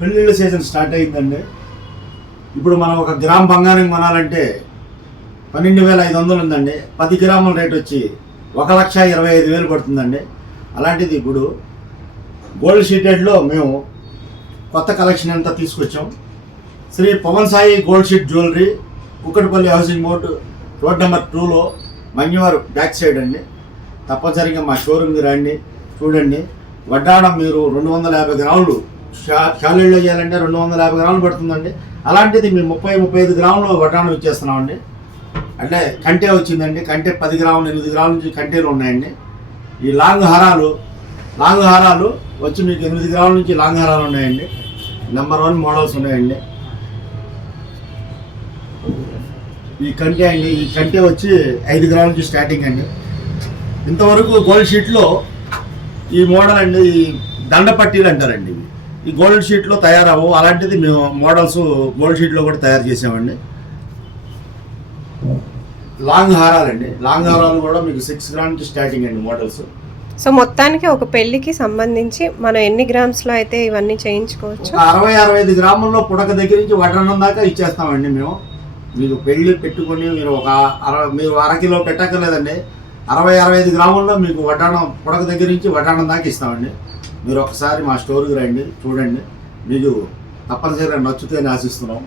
పెళ్ళిళ్ళ season start అయిందండి. ఇప్పుడు మనం ఒక గ్రామ్ బంగారం కొనాలంటే 12,500 ఉందండి. 10 గ్రాముల రేట్ వచ్చి 1,25,000 పడుతుందండి. అలాంటిది ఇప్పుడు గోల్డ్ షీటెడ్లో మేము కొత్త కలెక్షన్ అంతా తీసుకొచ్చాం. Shri Pavan Sai gold sheet jewellery, Kukatpally housing board, road number 2లో మన్యవారు బ్యాక్ సైడ్ అండి. తప్పనిసరిగా మా షోరూమ్కి రండి, చూడండి. వడ్డాణం మీరు 250 గ్రాములు షాలీల్లో చేయాలంటే 250 గ్రాములు పడుతుందండి. అలాంటిది మేము 30-35 గ్రాములు వడ్డాణం ఇచ్చేస్తున్నామండి. అంటే కంటే వచ్చిందండి. కంటే 10 గ్రాములు 8 గ్రాముల నుంచి కంటేలు ఉన్నాయండి. ఈ లాంగ్ హారాలు వచ్చి మీకు 8 గ్రాముల నుంచి లాంగ్ హారాలు ఉన్నాయండి. నెంబర్ 1 మోడల్స్ ఉన్నాయండి. ఈ కంటే అండి, ఈ కంటే వచ్చి 5 గ్రాముల నుంచి స్టార్టింగ్ అండి. ఇంతవరకు గోల్డ్ షీట్లో ఈ మోడల్ అండి, ఈ దండ పట్టీలు అంటారండి. ఈ గోల్డ్ షీట్లో తయారవు. అలాంటిది మేము మోడల్స్ గోల్డ్ షీట్లో కూడా తయారు చేసామండి. లాంగ్ హారాలు కూడా మీకు 6 గ్రామ్ నుంచి స్టార్టింగ్ అండి మోడల్స్. సో మొత్తానికి ఒక పెళ్లికి సంబంధించి మనం ఎన్ని గ్రామ్స్లో అయితే ఇవన్నీ చేయించుకోవచ్చు? 60-65 గ్రాముల్లో పుడక దగ్గర నుంచి వడ్డనం దాకా ఇచ్చేస్తామండి మేము. మీకు పెళ్లి పెట్టుకొని మీరు అరకిలో పెట్టక్కర్లేదండి. 60-65 గ్రాముల్లో మీకు వడ్డాణం పుడక దగ్గర నుంచి వడ్డాణం దాకా ఇస్తామండి. మీరు ఒకసారి మా స్టోర్కి రండి, చూడండి. మీకు తప్పనిసరిగా నచ్చుతుందని ఆశిస్తున్నాం.